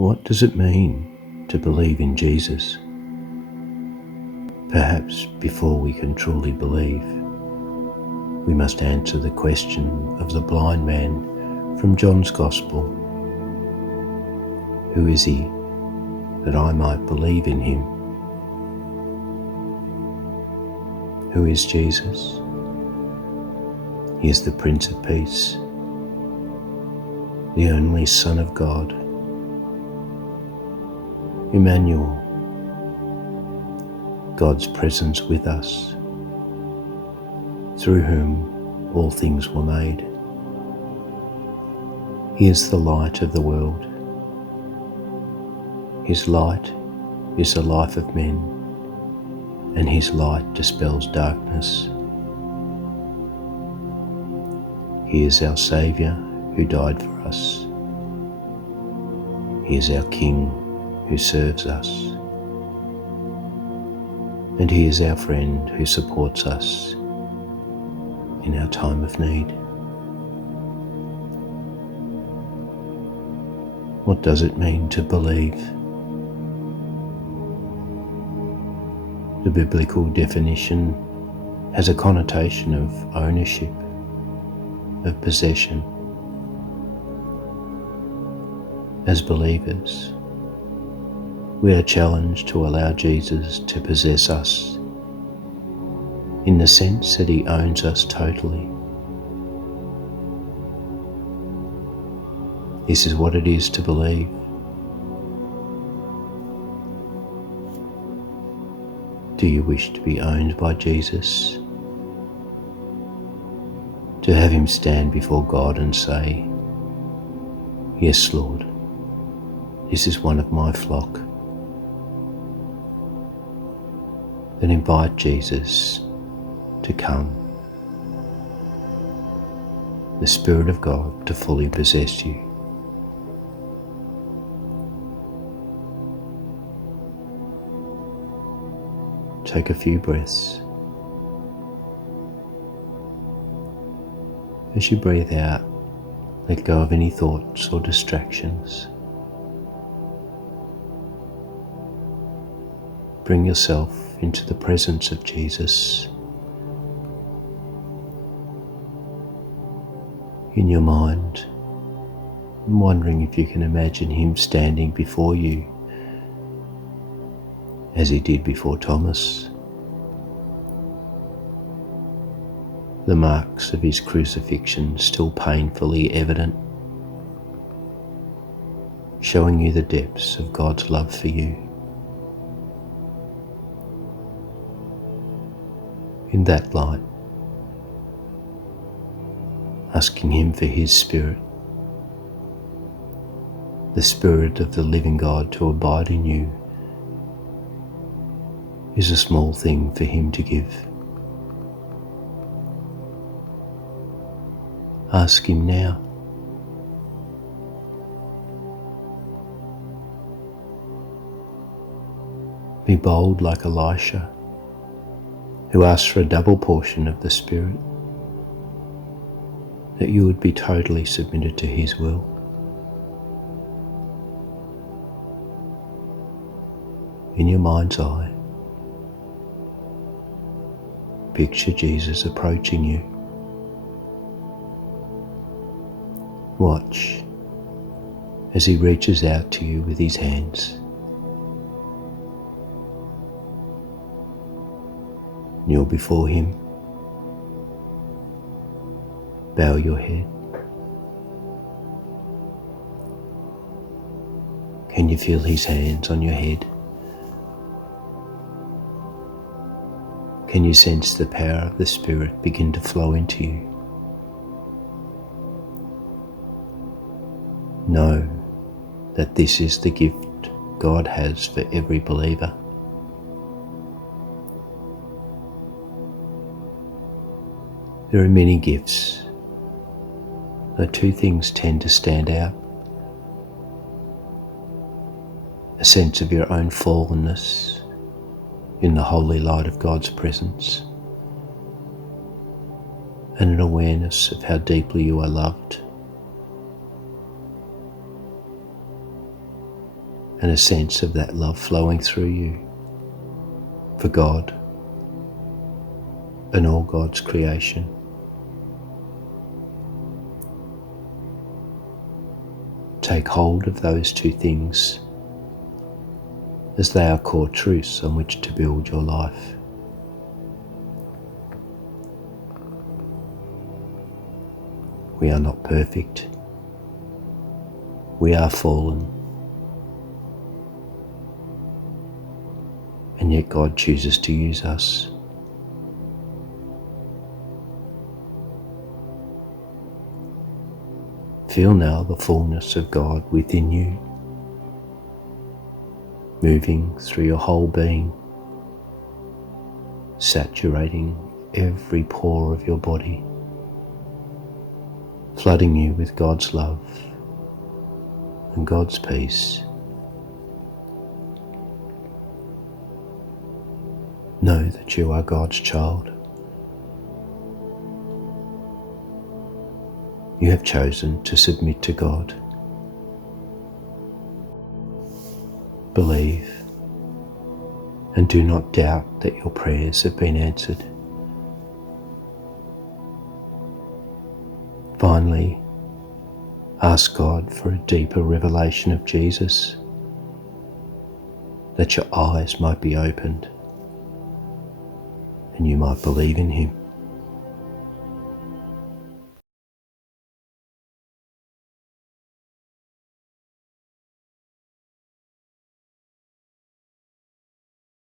What does it mean to believe in Jesus? Perhaps before we can truly believe, we must answer the question of the blind man from John's Gospel. Who is he that I might believe in him? Who is Jesus? He is the Prince of Peace, the only Son of God, Emmanuel, God's presence with us, through whom all things were made. He is the light of the world. His light is the life of men, and his light dispels darkness. He is our Saviour who died for us. He is our King who serves us. And he is our friend who supports us in our time of need. What does it mean to believe? The biblical definition has a connotation of ownership, of possession. As believers, we are challenged to allow Jesus to possess us, in the sense that he owns us totally. This is what it is to believe. Do you wish to be owned by Jesus? To have him stand before God and say, "Yes, Lord, this is one of my flock." Then invite Jesus to come, the Spirit of God to fully possess you. Take a few breaths. As you breathe out, let go of any thoughts or distractions. Bring yourself into the presence of Jesus. In your mind, I'm wondering if you can imagine him standing before you as he did before Thomas. The marks of his crucifixion still painfully evident, showing you the depths of God's love for you. In that light, asking him for his Spirit, the Spirit of the living God to abide in you, is a small thing for him to give. Ask him now. Be bold like Elisha, who asked for a double portion of the Spirit, that you would be totally submitted to his will. In your mind's eye, picture Jesus approaching you. Watch as he reaches out to you with his hands. Kneel before him. Bow your head. Can you feel his hands on your head? Can you sense the power of the Spirit begin to flow into you? Know that this is the gift God has for every believer. There are many gifts, though two things tend to stand out. A sense of your own fallenness in the holy light of God's presence, and an awareness of how deeply you are loved. and a sense of that love flowing through you for God and all God's creation. Take hold of those two things as they are core truths on which to build your life. We are not perfect. We are fallen. And yet God chooses to use us. Feel now the fullness of God within you, moving through your whole being, saturating every pore of your body, flooding you with God's love and God's peace. Know that you are God's child. You have chosen to submit to God. Believe and do not doubt that your prayers have been answered. Finally, ask God for a deeper revelation of Jesus, that your eyes might be opened and you might believe in him.